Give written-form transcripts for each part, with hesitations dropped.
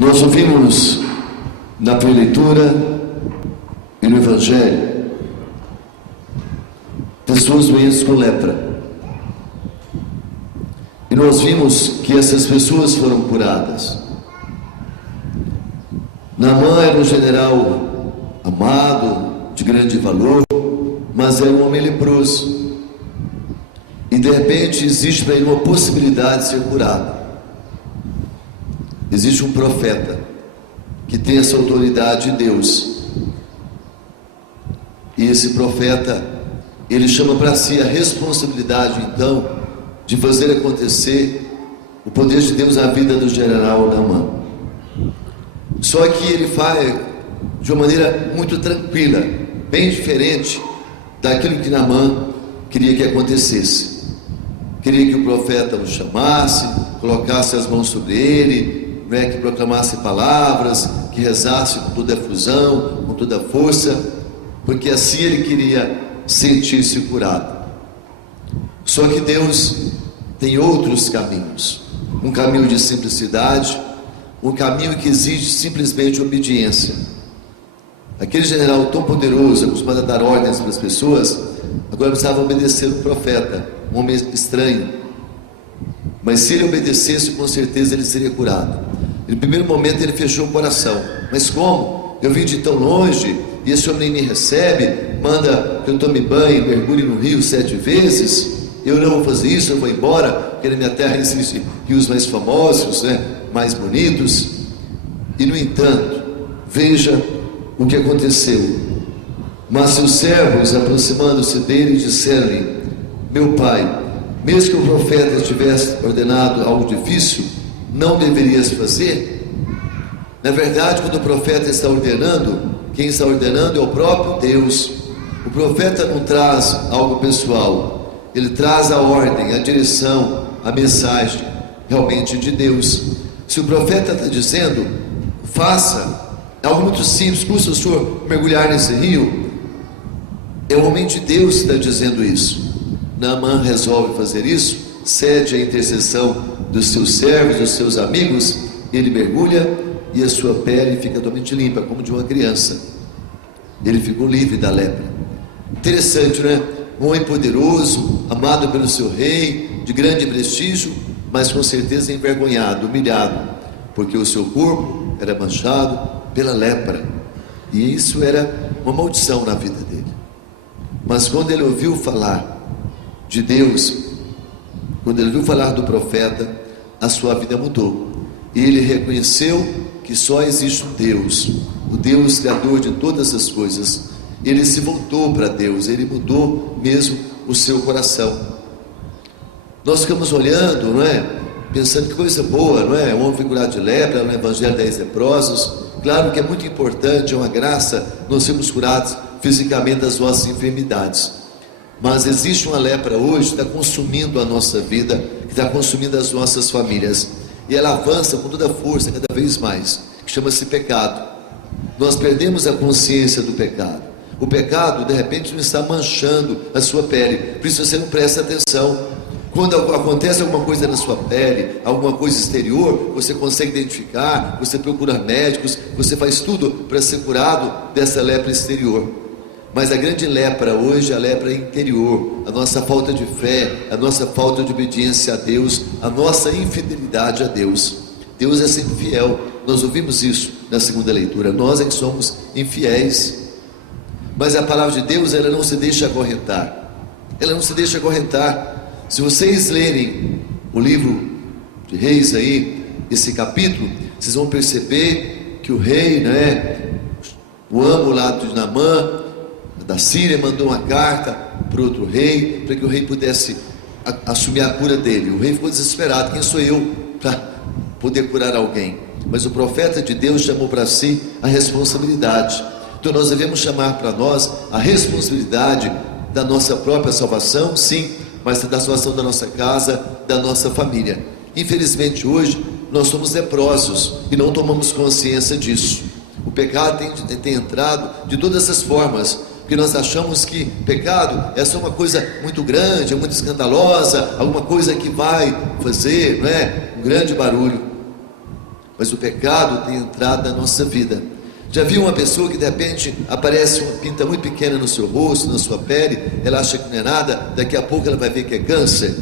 Nós ouvimos na preleitura e no Evangelho pessoas doentes com lepra. E nós vimos que essas pessoas foram curadas. Naamã era um general amado, de grande valor, mas era um homem leproso. E de repente existe para ele uma possibilidade de ser curado. Existe um profeta que tem essa autoridade de Deus. E esse profeta, ele chama para si a responsabilidade então de fazer acontecer o poder de Deus na vida do general Naamã. Só que ele faz de uma maneira muito tranquila, bem diferente daquilo que Naamã queria que acontecesse. Queria que o profeta o chamasse, colocasse as mãos sobre ele, que proclamasse palavras, que rezasse com toda a efusão, com toda a força, porque assim ele queria sentir-se curado. Só que Deus tem outros caminhos, um caminho de simplicidade, um caminho que exige simplesmente obediência. Aquele general tão poderoso, acostumado a dar ordens para as pessoas, agora precisava obedecer o profeta, um homem estranho. Mas se ele obedecesse, com certeza ele seria curado. No primeiro momento ele fechou o coração. Mas como? Eu vim de tão longe e esse homem nem me recebe, manda que eu tome banho, mergulhe no rio 7 vezes. Eu não vou fazer isso, eu vou embora, porque na minha terra existem rios mais famosos, mais bonitos. E no entanto, veja o que aconteceu. Mas seus servos, aproximando-se dele, disseram-lhe: meu pai, mesmo que o profeta tivesse ordenado algo difícil, não deverias fazer? Na verdade, quando o profeta está ordenando, quem está ordenando é o próprio Deus. O profeta não traz algo pessoal, ele traz a ordem, a direção, a mensagem realmente de Deus. Se o profeta está dizendo, faça, é algo muito simples, custa o senhor mergulhar nesse rio, é o homem de Deus que está dizendo isso. Naamã resolve fazer isso, cede a intercessão dos seus servos, dos seus amigos, ele mergulha e a sua pele fica totalmente limpa, como de uma criança. Ele ficou livre da lepra. Interessante, né? Um homem poderoso, amado pelo seu rei, de grande prestígio, mas com certeza envergonhado, humilhado, porque o seu corpo era manchado pela lepra, e isso era uma maldição na vida dele. Mas quando ele ouviu falar de Deus, quando ele ouviu falar do profeta, a sua vida mudou. E ele reconheceu que só existe um Deus, o Deus criador de todas as coisas. Ele se voltou para Deus, ele mudou mesmo o seu coração. Nós ficamos olhando, pensando que coisa boa, um homem curado de lepra, no Evangelho 10 leprosos. Claro que é muito importante, é uma graça nós sermos curados fisicamente das nossas enfermidades. Mas existe uma lepra hoje que está consumindo a nossa vida, que está consumindo as nossas famílias. E ela avança com toda a força, cada vez mais, que chama-se pecado. Nós perdemos a consciência do pecado. O pecado, de repente, não está manchando a sua pele, por isso você não presta atenção. Quando acontece alguma coisa na sua pele, alguma coisa exterior, você consegue identificar, você procura médicos, você faz tudo para ser curado dessa lepra exterior. Mas a grande lepra hoje é a lepra interior, a nossa falta de fé, a nossa falta de obediência a Deus, a nossa infidelidade a Deus. Deus é sempre fiel, nós ouvimos isso na segunda leitura, nós é que somos infiéis. Mas a palavra de Deus, ela não se deixa acorrentar, ela não se deixa acorrentar. Se vocês lerem o livro de Reis aí, esse capítulo, vocês vão perceber que o rei, o amo lá de Naamã, da Síria, mandou uma carta para outro rei, para que o rei pudesse assumir a cura dele. O rei ficou desesperado: quem sou eu para poder curar alguém? Mas o profeta de Deus chamou para si a responsabilidade. Então nós devemos chamar para nós a responsabilidade da nossa própria salvação, sim, mas da salvação da nossa casa, da nossa família. Infelizmente hoje nós somos leprosos e não tomamos consciência disso. O pecado tem entrado de todas essas formas, porque nós achamos que pecado é só uma coisa muito grande, muito escandalosa, alguma coisa que vai fazer um grande barulho. mas o pecado tem entrado na nossa vida. Já viu uma pessoa que de repente aparece uma pinta muito pequena no seu rosto, na sua pele, ela acha que não é nada, daqui a pouco ela vai ver que é câncer,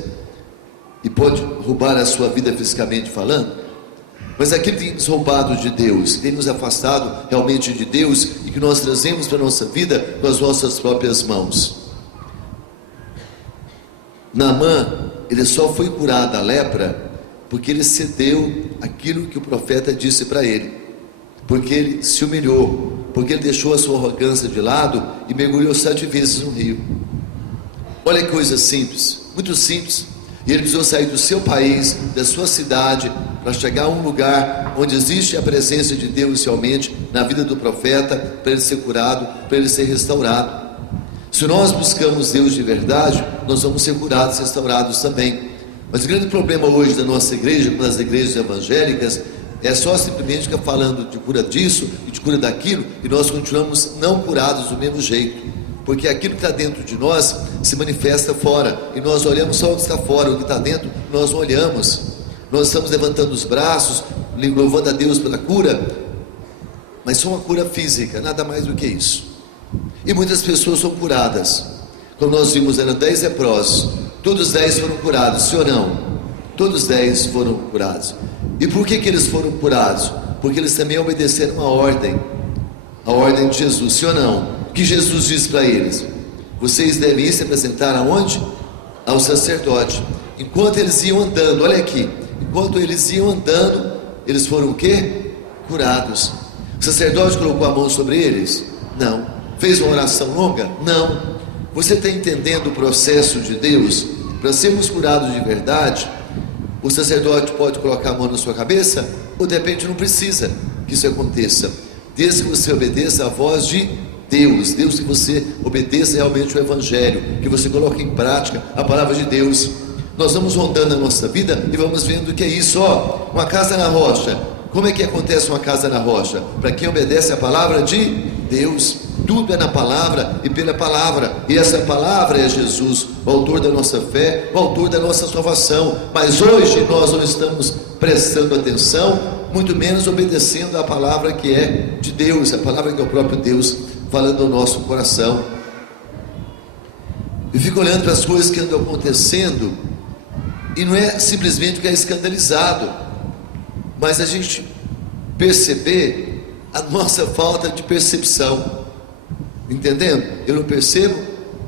e pode roubar a sua vida fisicamente falando? Mas aquilo que tem nos roubado de Deus, que tem nos afastado realmente de Deus, e que nós trazemos para a nossa vida com as nossas próprias mãos. Naamã, ele só foi curado da lepra, porque ele cedeu aquilo que o profeta disse para ele, porque ele se humilhou, porque ele deixou a sua arrogância de lado e mergulhou 7 vezes no rio. Olha que coisa simples, muito simples. E ele precisou sair do seu país, da sua cidade, para chegar a um lugar onde existe a presença de Deus realmente na vida do profeta, para ele ser curado, para ele ser restaurado. Se nós buscamos Deus de verdade, nós vamos ser curados e restaurados também. Mas o grande problema hoje da nossa igreja, como das igrejas evangélicas, é só simplesmente ficar falando de cura disso e de cura daquilo, e nós continuamos não curados do mesmo jeito, porque aquilo que está dentro de nós se manifesta fora, e nós olhamos só o que está fora, o que está dentro nós não olhamos. Nós estamos levantando os braços, louvando a Deus pela cura, mas só uma cura física, nada mais do que isso. E muitas pessoas são curadas. Como nós vimos, eram 10 leprosos, todos 10 foram curados, sim ou não? Todos 10 foram curados. E por que eles foram curados? Porque eles também obedeceram a ordem de Jesus, sim ou não? O que Jesus disse para eles? Vocês devem ir se apresentar aonde? Ao sacerdote. Enquanto eles iam andando, olha aqui, enquanto eles iam andando, eles foram o quê? Curados. O sacerdote colocou a mão sobre eles? Não. Fez uma oração longa? Não. Você está entendendo o processo de Deus? Para sermos curados de verdade, o sacerdote pode colocar a mão na sua cabeça, ou de repente não precisa que isso aconteça, desde que você obedeça a voz de Deus, que você obedeça realmente o Evangelho, que você coloque em prática a palavra de Deus. Nós vamos rondando a nossa vida e vamos vendo o que é isso. Uma casa na rocha. Como é que acontece uma casa na rocha? Para quem obedece a palavra de Deus. Tudo é na palavra e pela palavra, e essa palavra é Jesus, o autor da nossa fé, o autor da nossa salvação. Mas hoje nós não estamos prestando atenção, muito menos obedecendo a palavra que é de Deus, a palavra que é o próprio Deus falando no nosso coração. Eu fico olhando para as coisas que andam acontecendo, e não é simplesmente ficar escandalizado, mas a gente perceber a nossa falta de percepção. Entendendo? Eu não percebo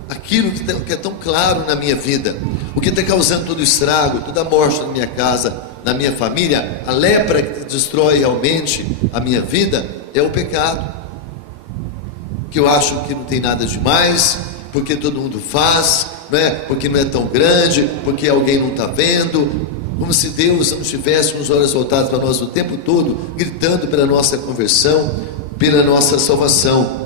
aquilo que é tão claro na minha vida, o que está causando todo o estrago, toda a morte na minha casa, na minha família. A lepra que destrói realmente a minha vida é o pecado, que eu acho que não tem nada demais, porque todo mundo faz, não é? Porque não é tão grande, porque alguém não está vendo, como se Deus não estivesse com os olhos voltados para nós o tempo todo, gritando pela nossa conversão, pela nossa salvação.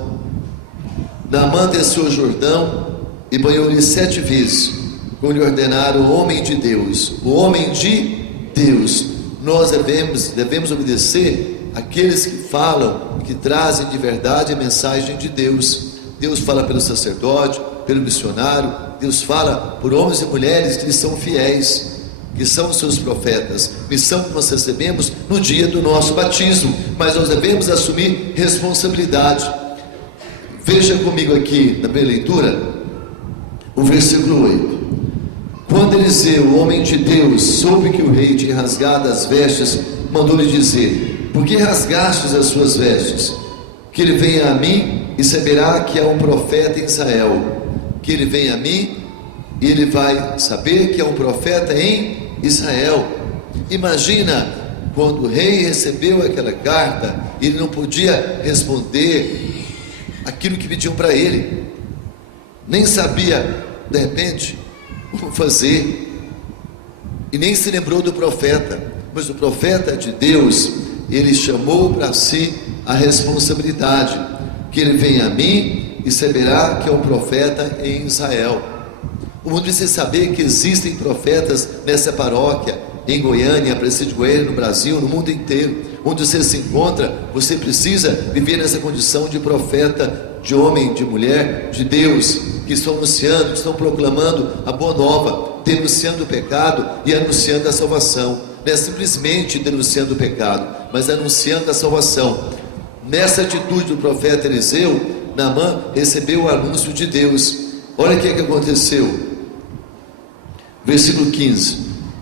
Naamã desceu o Jordão e banhou-lhe 7 vezes, como lhe ordenara o homem de Deus. O homem de Deus. Nós devemos obedecer aqueles que falam, que trazem de verdade a mensagem de Deus. Deus fala pelo sacerdote, pelo missionário. Deus fala por homens e mulheres que são fiéis, que são os seus profetas. Missão que nós recebemos no dia do nosso batismo, mas nós devemos assumir responsabilidade. Veja comigo aqui na primeira leitura, o versículo 8. Quando Eliseu, o homem de Deus, soube que o rei tinha rasgado as vestes, mandou-lhe dizer: por que rasgastes as suas vestes? Que ele venha a mim e saberá que há um profeta em Israel. Que ele venha a mim e ele vai saber que há um profeta em Israel. Imagina, quando o rei recebeu aquela carta, ele não podia responder aquilo que pediam para ele, nem sabia de repente o fazer, e nem se lembrou do profeta. Mas o profeta de Deus, ele chamou para si a responsabilidade, que ele venha a mim e saberá que é um profeta em Israel. O mundo precisa saber que existem profetas nessa paróquia, em Goiânia, Aparecida de Goiânia, no Brasil, no mundo inteiro. Onde você se encontra, você precisa viver nessa condição de profeta, de homem, de mulher, de Deus, que estão anunciando, que estão proclamando a boa nova, denunciando o pecado e anunciando a salvação. não é simplesmente denunciando o pecado, mas anunciando a salvação. Nessa atitude do profeta Eliseu, Naamã recebeu o anúncio de Deus. Olha o que aconteceu. Versículo 15: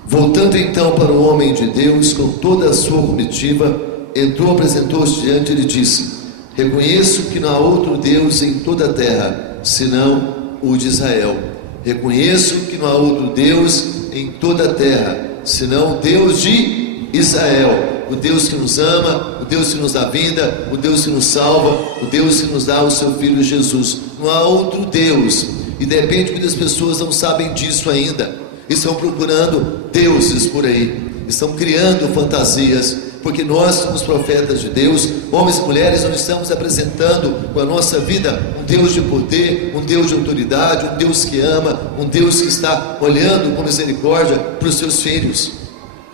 voltando então para o homem de Deus com toda a sua comitiva, entrou, apresentou-se diante dele e disse: reconheço que não há outro Deus em toda a terra, senão o de Israel. Reconheço que não há outro Deus em toda a terra, senão o Deus de Israel. O Deus que nos ama, o Deus que nos dá vida, o Deus que nos salva, o Deus que nos dá o seu Filho Jesus. Não há outro Deus. E de repente muitas pessoas não sabem disso ainda, estão procurando deuses por aí, estão criando fantasias, porque nós somos profetas de Deus, homens e mulheres, não estamos apresentando com a nossa vida um Deus de poder, um Deus de autoridade, um Deus que ama, um Deus que está olhando com misericórdia para os seus filhos.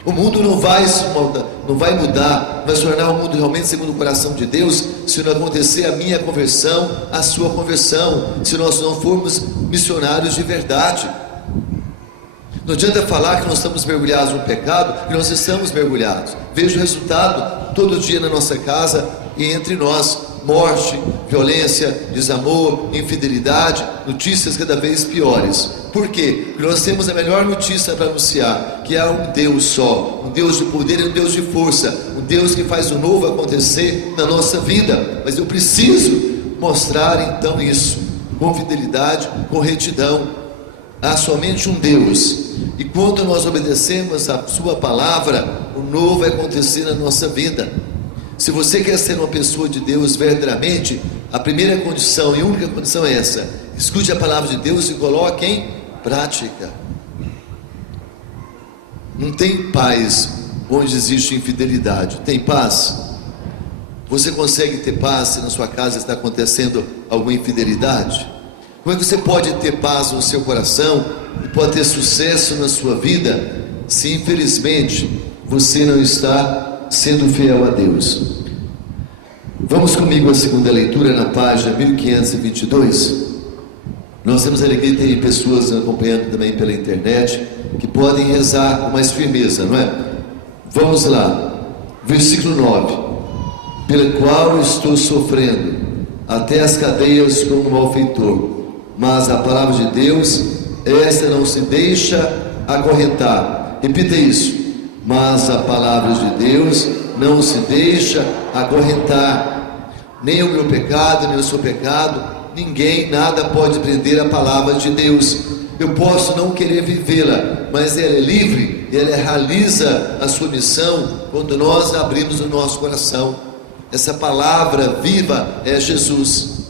O mundo não vai mudar, vai se tornar um mundo realmente segundo o coração de Deus, se não acontecer a minha conversão, a sua conversão, se nós não formos missionários de verdade. Não adianta falar que nós estamos mergulhados no pecado, que nós estamos mergulhados. Veja o resultado todo dia na nossa casa e entre nós: morte, violência, desamor, infidelidade, notícias cada vez piores. Por quê? Porque nós temos a melhor notícia para anunciar, que há um Deus só, um Deus de poder e um Deus de força, um Deus que faz o novo acontecer na nossa vida. Mas eu preciso mostrar então isso, com fidelidade, com retidão. Há somente um Deus, e quando nós obedecemos a sua palavra, o novo vai acontecer na nossa vida. Se você quer ser uma pessoa de Deus verdadeiramente, a primeira condição e única condição é essa: escute a palavra de Deus e coloque em prática. Não tem paz onde existe infidelidade. Tem paz? Você consegue ter paz se na sua casa está acontecendo alguma infidelidade? Como é que você pode ter paz no seu coração e pode ter sucesso na sua vida se infelizmente você não está sendo fiel a Deus? Vamos comigo à segunda leitura na página 1522. Nós temos a alegria de ter pessoas acompanhando também pela internet que podem rezar com mais firmeza, não é? Vamos lá, versículo 9: pelo qual estou sofrendo até as cadeias como malfeitor, mas a palavra de Deus, esta não se deixa acorrentar. Repita isso: mas a palavra de Deus não se deixa acorrentar. Nem o meu pecado, nem o seu pecado, ninguém, nada pode prender a palavra de Deus. Eu posso não querer vivê-la, mas ela é livre, ela realiza a sua missão quando nós abrimos o nosso coração. Essa palavra viva é Jesus.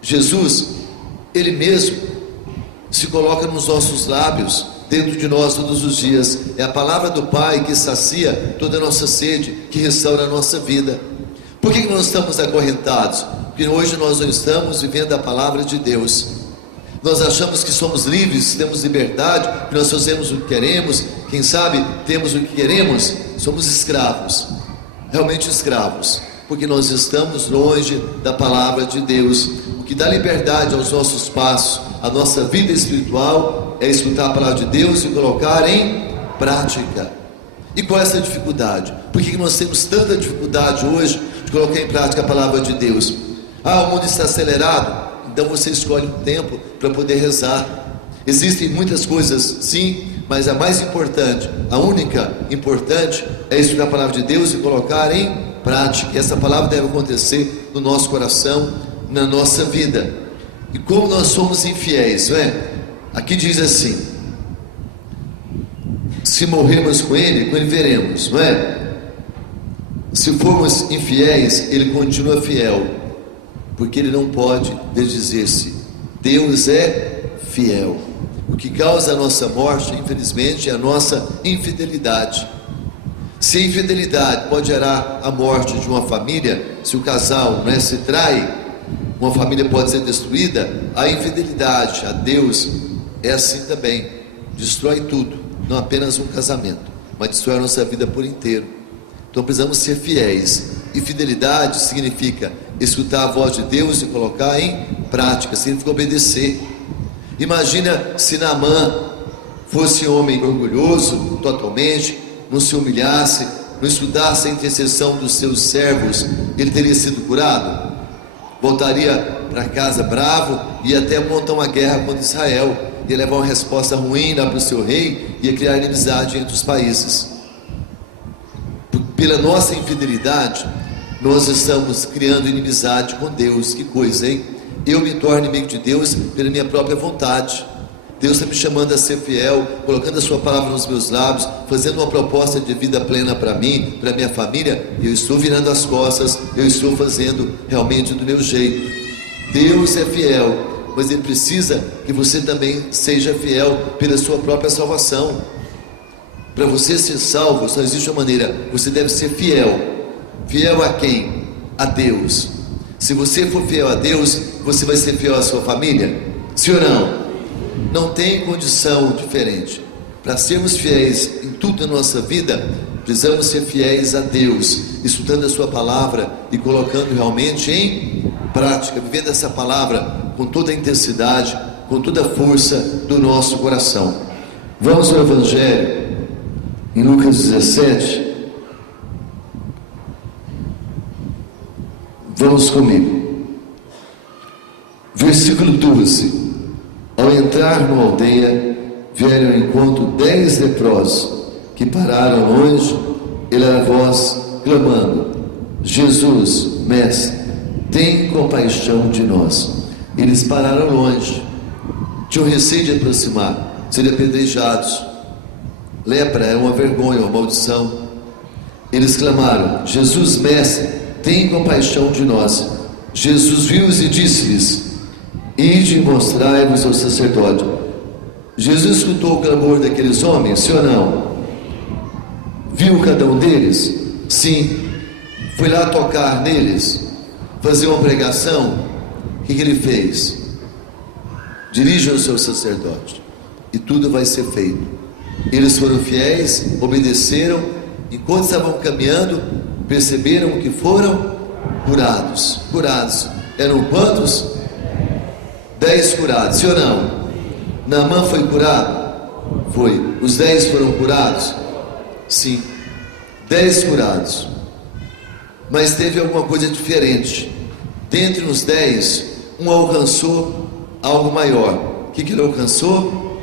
Jesus, Ele mesmo se coloca nos nossos lábios, dentro de nós todos os dias. É a palavra do Pai que sacia toda a nossa sede, que restaura a nossa vida. Por que nós estamos acorrentados? Porque hoje nós não estamos vivendo a palavra de Deus. Nós achamos que somos livres, temos liberdade, que nós fazemos o que queremos, quem sabe temos o que queremos. Somos escravos, realmente escravos, porque nós estamos longe da palavra de Deus. O que dá liberdade aos nossos passos, à nossa vida espiritual, é escutar a palavra de Deus e colocar em prática. E qual é essa dificuldade? Por que nós temos tanta dificuldade hoje de colocar em prática a palavra de Deus? O mundo está acelerado, então você escolhe um tempo para poder rezar. Existem muitas coisas, sim, mas a mais importante, a única importante, é estudar a palavra de Deus e colocar em prática. E essa palavra deve acontecer no nosso coração, na nossa vida. E como nós somos infiéis, não é? Aqui diz assim: se morrermos com Ele veremos, não é? Se formos infiéis, Ele continua fiel, porque Ele não pode desdizer-se. Deus é fiel. O que causa a nossa morte, infelizmente, é a nossa infidelidade. Se a infidelidade pode gerar a morte de uma família, se o casal se trai, uma família pode ser destruída. A infidelidade a Deus é assim também, destrói tudo, não apenas um casamento, mas destrói a nossa vida por inteiro. Então precisamos ser fiéis. E fidelidade significa escutar a voz de Deus e colocar em prática, significa obedecer. Imagina se Naamã fosse homem orgulhoso totalmente, não se humilhasse, não escutasse a intercessão dos seus servos, ele teria sido curado? Voltaria para casa bravo, ia até montar uma guerra contra Israel, ia levar uma resposta ruim lá para o seu rei, ia criar inimizade entre os países. Pela nossa infidelidade, nós estamos criando inimizade com Deus. Que coisa, hein? Eu me torno inimigo de Deus pela minha própria vontade. Deus está me chamando a ser fiel, colocando a sua palavra nos meus lábios, fazendo uma proposta de vida plena para mim, para minha família, e eu estou virando as costas, eu estou fazendo realmente do meu jeito. Deus é fiel, mas Ele precisa que você também seja fiel pela sua própria salvação. Para você ser salvo, só existe uma maneira: você deve ser fiel. Fiel a quem? A Deus. Se você for fiel a Deus, você vai ser fiel à sua família? Sim ou não? Não tem condição diferente. Para sermos fiéis em tudo na nossa vida, precisamos ser fiéis a Deus, estudando a sua palavra e colocando realmente em prática, vivendo essa palavra com toda a intensidade, com toda a força do nosso coração. Vamos ao Evangelho, em Lucas 17. Vamos comigo. Versículo 12. Ao entrar numa aldeia, vieram ao encontro 10 leprosos, que pararam longe, e a voz clamando: Jesus, Mestre, tem compaixão de nós. Eles pararam longe, tinham receio de aproximar, seriam apedrejados. Lepra era uma vergonha, uma maldição. Eles clamaram: Jesus, Mestre, tem compaixão de nós. Jesus viu-os e disse-lhes: ide e mostrai-vos ao sacerdote. Jesus escutou o clamor daqueles homens, sim ou não? Viu cada um deles? Sim. Foi lá tocar neles, fazer uma pregação. O que ele fez? Dirija o seu sacerdote, e tudo vai ser feito. Eles foram fiéis, obedeceram. Enquanto estavam caminhando, perceberam que foram curados. Curados. Eram quantos? 10 curados, sim ou não? Naamã foi curado? Foi. Os 10 foram curados? Sim. 10 curados. Mas teve alguma coisa diferente. Dentre os 10, um alcançou algo maior. O que ele alcançou?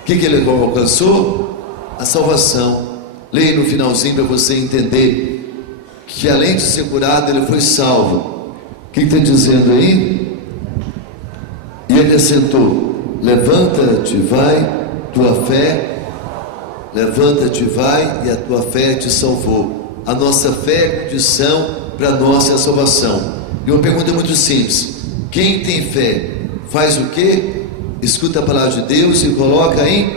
O que ele alcançou? A salvação. Leia no finalzinho para você entender que além de ser curado, ele foi salvo. O que está dizendo aí? E acrescentou: levanta-te, vai, tua fé, levanta-te, vai, e a tua fé te salvou. A nossa fé é condição para a nossa salvação. E uma pergunta muito simples: quem tem fé faz o quê? Escuta a palavra de Deus e coloca em.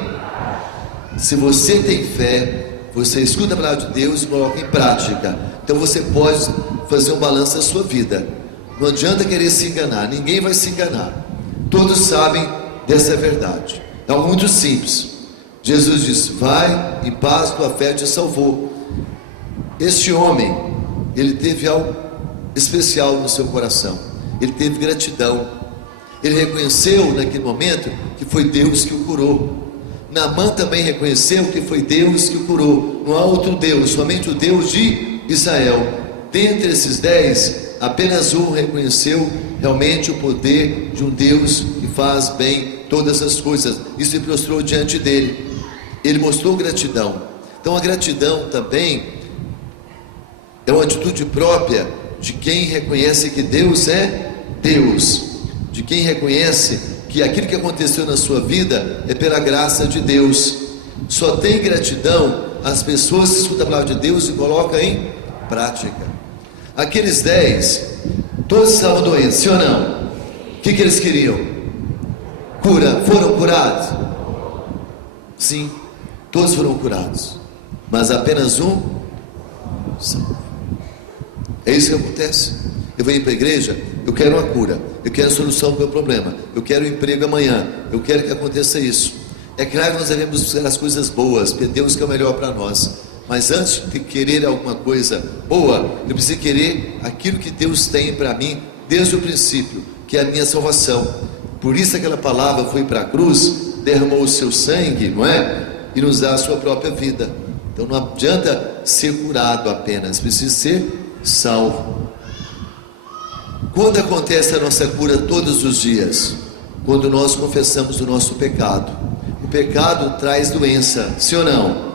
Se você tem fé, você escuta a palavra de Deus e coloca em prática. Então você pode fazer um balanço da sua vida. Não adianta querer se enganar, ninguém vai se enganar. Todos sabem dessa verdade. É algo muito simples. Jesus disse: vai, em paz, tua fé te salvou. Este homem, ele teve algo especial no seu coração. Ele teve gratidão. Ele reconheceu naquele momento que foi Deus que o curou. Naamã também reconheceu que foi Deus que o curou. Não há outro Deus, somente o Deus de Israel. Dentre esses 10, apenas um reconheceu realmente o poder de um Deus que faz bem todas as coisas, e se prostrou diante dele. Ele mostrou gratidão. Então a gratidão também é uma atitude própria de quem reconhece que Deus é Deus, de quem reconhece que aquilo que aconteceu na sua vida é pela graça de Deus. Só tem gratidão as pessoas que escutam a palavra de Deus e colocam em prática. Aqueles 10, todos estavam doentes, sim ou não? O que eles queriam? Cura. Foram curados? Sim, todos foram curados, mas apenas um salvo. É isso que acontece. Eu venho para a igreja, eu quero uma cura, eu quero a solução do meu problema, eu quero um emprego amanhã, eu quero que aconteça isso. É claro que nós devemos buscar as coisas boas, porque Deus quer o melhor para nós. Mas antes de querer alguma coisa boa, eu preciso querer aquilo que Deus tem para mim desde o princípio, que é a minha salvação. Por isso aquela palavra foi para a cruz, derramou o seu sangue, não é? E nos dá a sua própria vida. Então não adianta ser curado apenas, precisa ser salvo. Quando acontece a nossa cura? Todos os dias, quando nós confessamos o nosso pecado. O pecado traz doença, sim ou não?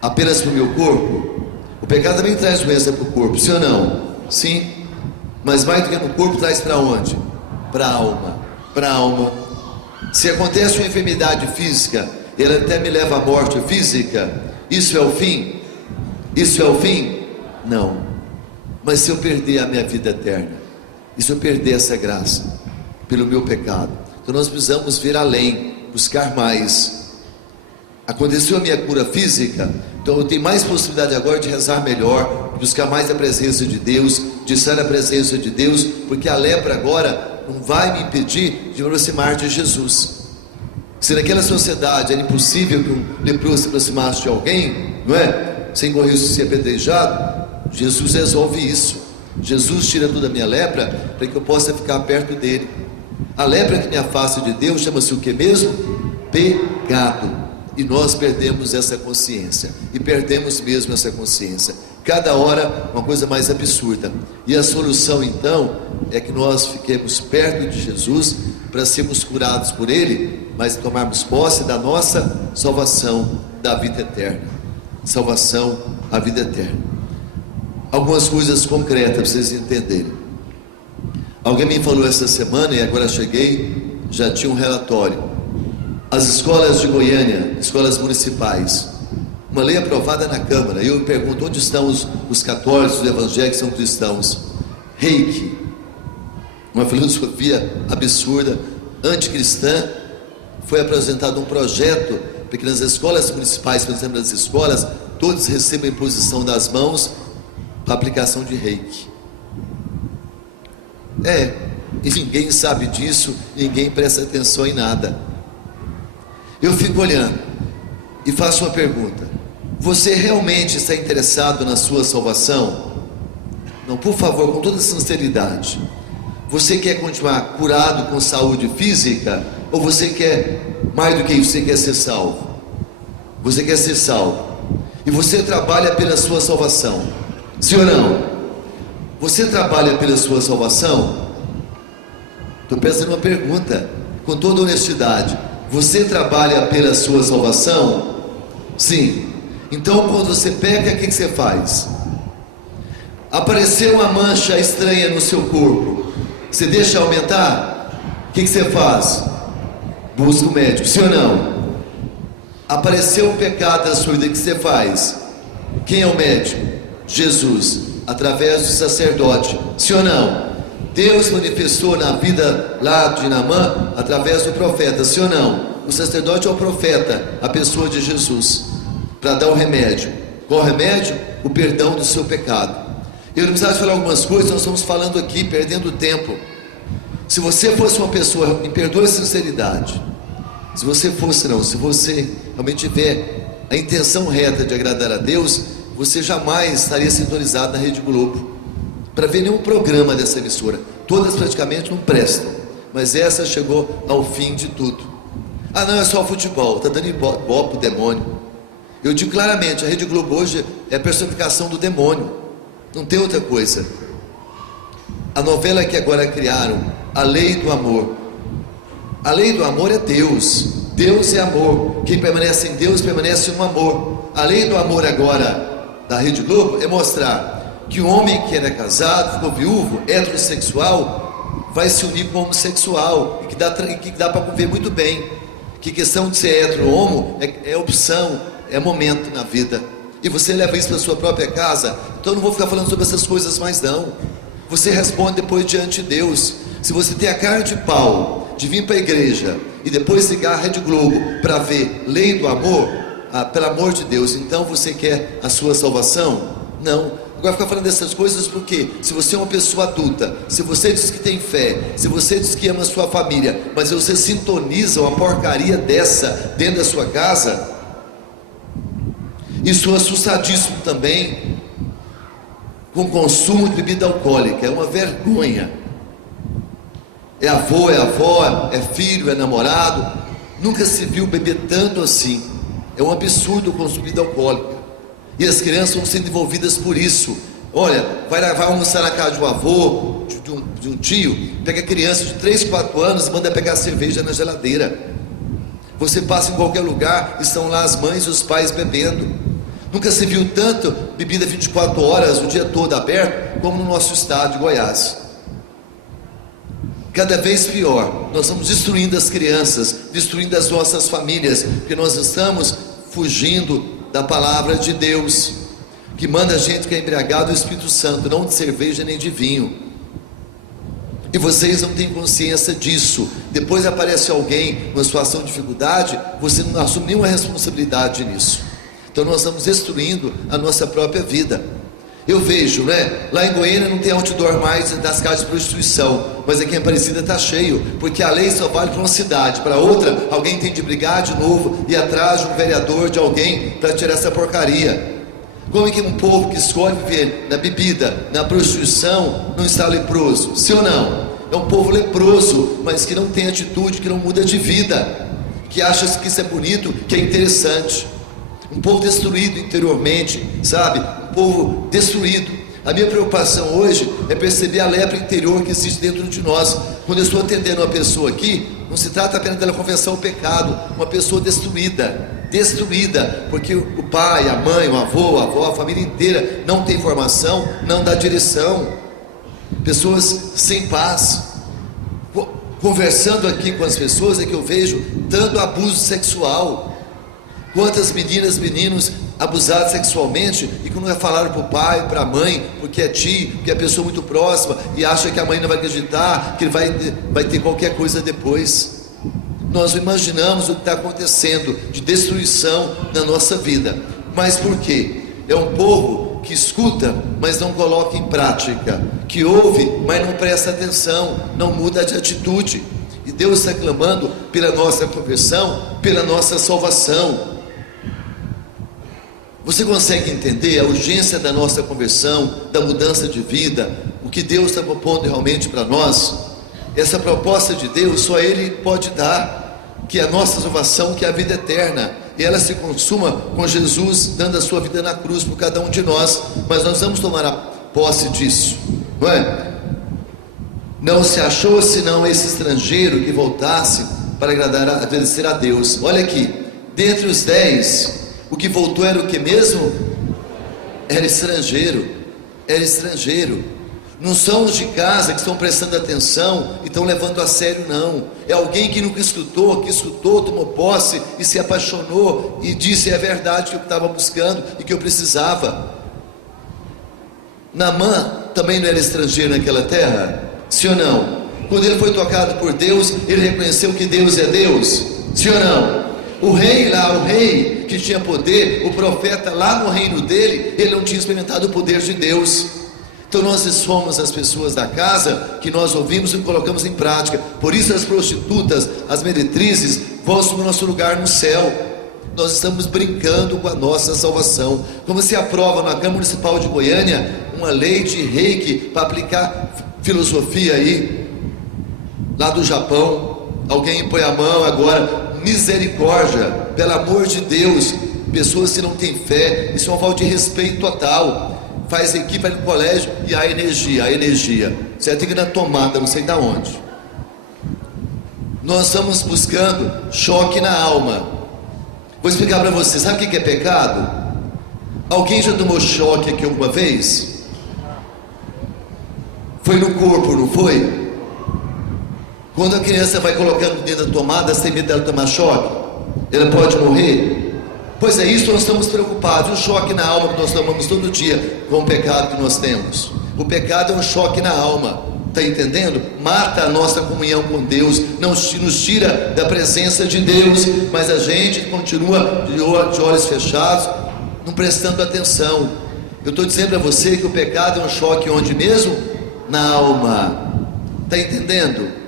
Apenas para o meu corpo? O pecado também traz doença para o corpo, sim ou não? Sim, mas mais do que no corpo, traz para onde? Para a alma, para a alma. Se acontece uma enfermidade física, ela até me leva à morte física, isso é o fim? Isso é o fim? Não. Mas se eu perder a minha vida eterna, e se eu perder essa graça, pelo meu pecado, então nós precisamos ver além, buscar mais. Aconteceu a minha cura física, então eu tenho mais possibilidade agora de rezar melhor, de buscar mais a presença de Deus, de estar na presença de Deus, porque a lepra agora não vai me impedir de me aproximar de Jesus. Se naquela sociedade era impossível que um leproso se aproximasse de alguém, não é? Sem correr o risco de ser apedrejado, Jesus resolve isso. Jesus tira toda a minha lepra para que eu possa ficar perto dele. A lepra que me afasta de Deus chama-se o que mesmo? Pecado. E nós perdemos essa consciência, e perdemos mesmo essa consciência, cada hora uma coisa mais absurda. E a solução então é que nós fiquemos perto de Jesus, para sermos curados por Ele, mas tomarmos posse da nossa salvação, da vida eterna. Salvação, a vida eterna. Algumas coisas concretas para vocês entenderem. Alguém me falou essa semana, e agora cheguei, já tinha um relatório. As escolas de Goiânia, escolas municipais, uma lei aprovada na Câmara. Eu me pergunto, onde estão os católicos, os evangélicos, são cristãos? Reiki, uma filosofia absurda, anticristã. Foi apresentado um projeto para que nas escolas municipais, por exemplo, nas escolas, todos recebam a imposição das mãos para a aplicação de Reiki. E ninguém sabe disso, ninguém presta atenção em nada. Eu fico olhando e faço uma pergunta: você realmente está interessado na sua salvação? Não, por favor, com toda sinceridade. Você quer continuar curado com saúde física? Ou você quer mais do que isso? Você quer ser salvo? Você quer ser salvo. E você trabalha pela sua salvação, sim ou não? Você trabalha pela sua salvação? Estou pensando uma pergunta, com toda honestidade. Você trabalha pela sua salvação? Sim. Então quando você peca, o que você faz? Apareceu uma mancha estranha no seu corpo, você deixa aumentar? O que você faz? Busca o médico, sim ou não? Apareceu um pecado na sua vida, o que você faz? Quem é o médico? Jesus, através do sacerdote, sim ou não? Deus manifestou na vida lá de Naamã através do profeta, sim ou não? O sacerdote é o profeta, a pessoa de Jesus, para dar o remédio. Qual o remédio? O perdão do seu pecado. Eu não precisava falar algumas coisas, nós estamos falando aqui, perdendo tempo. Se você fosse uma pessoa, me perdoe a sinceridade, se você realmente tiver a intenção reta de agradar a Deus, você jamais estaria sintonizado na Rede Globo para ver nenhum programa dessa emissora. Todas praticamente não prestam, mas essa chegou ao fim de tudo. Ah não, é só futebol, está dando ibope pro demônio. Eu digo claramente, a Rede Globo hoje é a personificação do demônio, não tem outra coisa. A novela que agora criaram, A Lei do Amor. A lei do amor é Deus. Deus é amor. Quem permanece em Deus permanece no amor. A lei do amor agora da Rede Globo é mostrar que o homem que era casado, ficou viúvo, heterossexual, vai se unir com o homossexual, e que dá para conviver muito bem. Que questão de ser hétero ou homo é opção, é momento na vida. E você leva isso para a sua própria casa. Então eu não vou ficar falando sobre essas coisas mais não. Você responde depois diante de Deus. Se você tem a cara de pau de vir para a igreja e depois ligar a Rede Globo para ver Lei do Amor, pelo amor de Deus, então você quer a sua salvação? Não. Agora ficar falando dessas coisas porque se você é uma pessoa adulta, se você diz que tem fé, se você diz que ama a sua família, mas você sintoniza uma porcaria dessa dentro da sua casa, isso é assustadíssimo também com o consumo de bebida alcoólica. É uma vergonha. É avô, é avó, é filho, é namorado, nunca se viu beber tanto assim. É um absurdo consumir bebida alcoólica. E as crianças vão sendo envolvidas por isso. Olha, vai almoçar na casa de um avô, de um tio, pega criança de 3, 4 anos e manda pegar cerveja na geladeira. Você passa em qualquer lugar, estão lá as mães e os pais bebendo. Nunca se viu tanto bebida 24 horas, o dia todo aberto, como no nosso estado de Goiás. Cada vez pior. Nós estamos destruindo as crianças, destruindo as nossas famílias, porque nós estamos fugindo da palavra de Deus, que manda a gente que é embriagado do Espírito Santo, não de cerveja nem de vinho. E vocês não têm consciência disso. Depois aparece alguém numa situação de dificuldade, você não assume nenhuma responsabilidade nisso. Então nós estamos destruindo a nossa própria vida. Eu vejo, né? Lá em Goiânia não tem outdoor mais das casas de prostituição, mas aqui em Aparecida está cheio, porque a lei só vale para uma cidade, para outra alguém tem de brigar de novo, ir atrás de um vereador, de alguém, para tirar essa porcaria. Como é que um povo que escolhe viver na bebida, na prostituição, não está leproso? Sim ou não? É um povo leproso, mas que não tem atitude, que não muda de vida, que acha que isso é bonito, que é interessante. Um povo destruído interiormente, sabe? Um povo destruído. A minha preocupação hoje é perceber a lepra interior que existe dentro de nós. Quando eu estou atendendo uma pessoa aqui, não se trata apenas dela confessar o pecado. Uma pessoa destruída, porque o pai, a mãe, o avô, a avó, a família inteira não tem formação, não dá direção. Pessoas sem paz. Conversando aqui com as pessoas é que eu vejo tanto abuso sexual. Quantas meninas, meninos abusados sexualmente e que nunca falaram para o pai, para a mãe, porque é tio, porque é pessoa muito próxima e acha que a mãe não vai acreditar, que ele vai ter qualquer coisa depois. Nós imaginamos o que está acontecendo de destruição na nossa vida. Mas por quê? É um povo que escuta, mas não coloca em prática, que ouve, mas não presta atenção, não muda de atitude. E Deus está clamando pela nossa conversão, pela nossa salvação. Você consegue entender a urgência da nossa conversão, da mudança de vida, o que Deus está propondo realmente para nós? Essa proposta de Deus só Ele pode dar, que é a nossa salvação, que é a vida eterna, e ela se consuma com Jesus dando a sua vida na cruz por cada um de nós. Mas nós vamos tomar a posse disso, não é? Não se achou senão esse estrangeiro que voltasse para agradecer a Deus. Olha aqui, dentre os 10, o que voltou era o que mesmo? Era estrangeiro. Não são os de casa que estão prestando atenção e estão levando a sério, não. É alguém que nunca escutou, tomou posse e se apaixonou e disse: é verdade que eu estava buscando e que eu precisava. Naamã também não era estrangeiro naquela terra? Sim ou não? Quando ele foi tocado por Deus, ele reconheceu que Deus é Deus? Sim ou não? O rei que tinha poder, o profeta lá no reino dele, ele não tinha experimentado o poder de Deus. Então nós somos as pessoas da casa que nós ouvimos e colocamos em prática. Por isso as prostitutas, as meretrizes vão assumir o nosso lugar no céu. Nós estamos brincando com a nossa salvação. Como se aprova na Câmara Municipal de Goiânia uma lei de reiki para aplicar filosofia aí, lá do Japão. Alguém põe a mão agora, misericórdia, pelo amor de Deus. Pessoas que não têm fé, isso é uma falta de respeito total. Faz equipe, vai no colégio e a energia, você tem que ir na tomada, não sei de onde. Nós estamos buscando choque na alma. Vou explicar para você, sabe o que é pecado? Alguém já tomou choque aqui alguma vez? Foi no corpo, não foi? Quando a criança vai colocando o dedo na tomada, você tem medo dela tomar choque? Ela pode morrer? Pois é, isso nós estamos preocupados. O choque na alma que nós tomamos todo dia com o pecado que nós temos. O pecado é um choque na alma, está entendendo? Mata a nossa comunhão com Deus, não nos tira da presença de Deus, mas a gente continua de olhos fechados, não prestando atenção. Eu estou dizendo para você que o pecado é um choque onde mesmo? Na alma, está entendendo?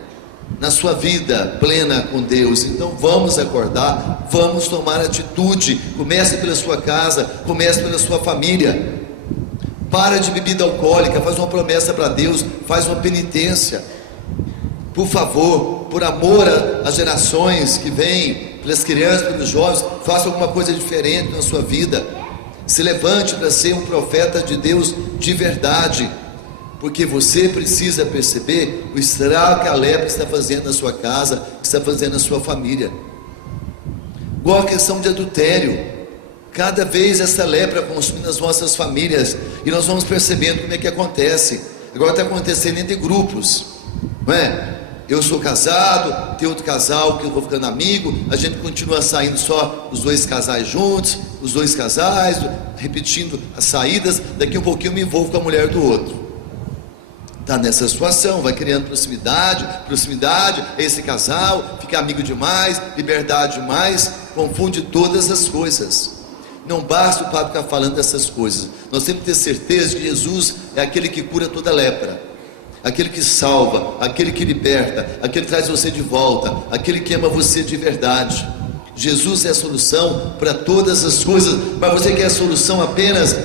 Na sua vida plena com Deus. Então vamos acordar, vamos tomar atitude. Comece pela sua casa, comece pela sua família. Para de bebida alcoólica, faz uma promessa para Deus, faz uma penitência, por favor, por amor às gerações que vêm, pelas crianças, pelos jovens. Faça alguma coisa diferente na sua vida. Se levante para ser um profeta de Deus de verdade, porque você precisa perceber o estrago que a lepra está fazendo na sua casa, que está fazendo na sua família. Igual a questão de adultério, cada vez essa lepra consumindo as nossas famílias, e nós vamos percebendo como é que acontece. Agora está acontecendo entre grupos, não é? Eu sou casado, tem outro casal que eu vou ficando amigo, a gente continua saindo só os dois casais juntos, os dois casais, repetindo as saídas. Daqui um pouquinho eu me envolvo com a mulher do outro. Está nessa situação, vai criando proximidade, esse casal, fica amigo demais, liberdade demais, confunde todas as coisas. Não basta o padre ficar falando dessas coisas, nós temos que ter certeza que Jesus é aquele que cura toda lepra, aquele que salva, aquele que liberta, aquele que traz você de volta, aquele que ama você de verdade. Jesus é a solução para todas as coisas, mas você quer a solução apenas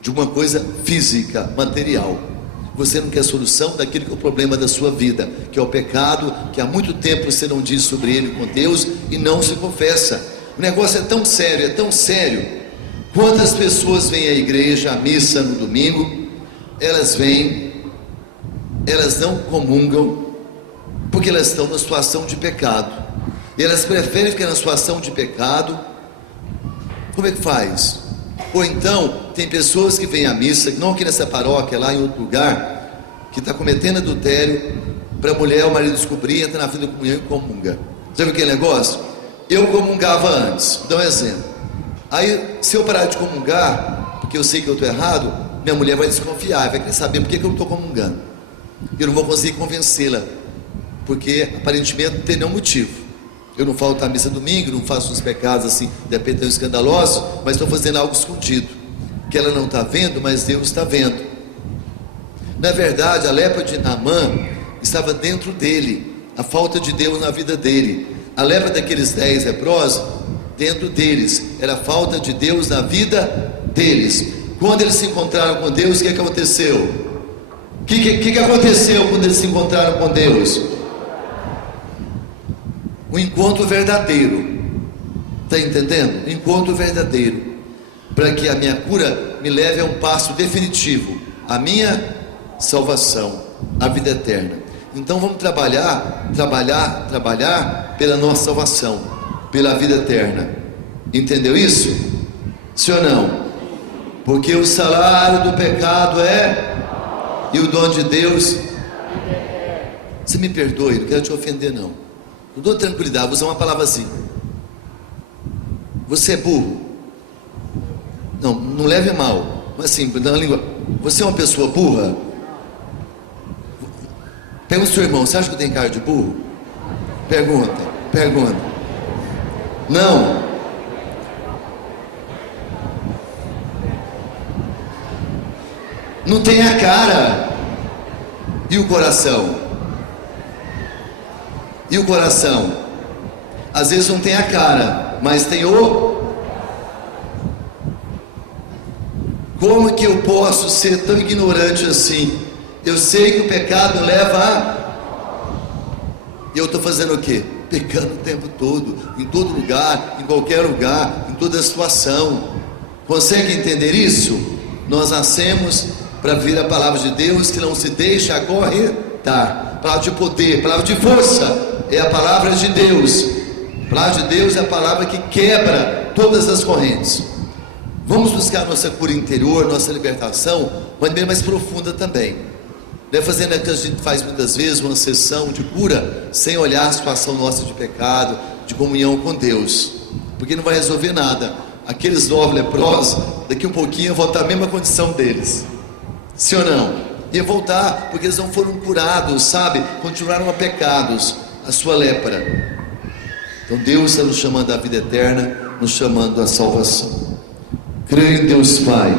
de uma coisa física, material. Você não quer a solução daquilo que é o problema da sua vida, que é o pecado, que há muito tempo você não diz sobre ele com Deus e não se confessa. O negócio é tão sério. Quantas pessoas vêm à igreja, à missa no domingo, elas vêm, elas não comungam, porque elas estão na situação de pecado, e elas preferem ficar na situação de pecado. Como é que faz? Ou então, tem pessoas que vêm à missa, não aqui nessa paróquia, lá em outro lugar, que está cometendo adultério, para a mulher, o marido descobrir, entra na frente da comunhão e comunga. Sabe aquele negócio? Eu comungava antes, vou dar um exemplo. Aí, se eu parar de comungar, porque eu sei que eu estou errado, minha mulher vai desconfiar, vai querer saber por que eu não estou comungando. Eu não vou conseguir convencê-la, porque aparentemente não tem nenhum motivo. Eu não falto à missa domingo, não faço os pecados assim, de repente escandalosos, mas estou fazendo algo escondido, que ela não está vendo, mas Deus está vendo. Na verdade, a lepra de Naamã estava dentro dele, a falta de Deus na vida dele. A lepra daqueles 10 leprosos, dentro deles, era a falta de Deus na vida deles. Quando eles se encontraram com Deus, o que aconteceu? O que aconteceu quando eles se encontraram com Deus? Um encontro verdadeiro. Está entendendo? Um encontro verdadeiro, para que a minha cura me leve a um passo definitivo, a minha salvação, a vida eterna. Então vamos trabalhar pela nossa salvação, pela vida eterna. Entendeu isso? Sim ou não? Porque o salário do pecado é, e o dom de Deus. Você me perdoe, não quero te ofender não. Eu dou tranquilidade, vou usar uma palavra assim. Você é burro? Não leve mal, mas assim, na língua. Você é uma pessoa burra? Pergunta ao seu irmão, você acha que eu tenho cara de burro? Pergunta. Não. Não tem a cara. E o coração? E o coração? Às vezes não tem a cara, mas tem o... Como que eu posso ser tão ignorante assim? Eu sei que o pecado leva a... E eu estou fazendo o quê? Pecando o tempo todo, em todo lugar, em qualquer lugar, em toda situação. Consegue entender isso? Nós nascemos para vir a palavra de Deus, que não se deixa acorrentar. Palavra de poder, palavra de força, é a palavra de Deus. A palavra de Deus é a palavra que quebra todas as correntes. Vamos buscar nossa cura interior, nossa libertação, mas bem mais profunda também. Não é fazendo o que a gente faz muitas vezes, uma sessão de cura, sem olhar a situação nossa de pecado, de comunhão com Deus, porque não vai resolver nada. Aqueles 9 leprosos, daqui um pouquinho eu vou estar na mesma condição deles. Sim ou não? Ia voltar, porque eles não foram curados, sabe? Continuaram a pecados, a sua lepra. Então Deus está nos chamando à vida eterna, nos chamando à salvação. Creio em Deus Pai,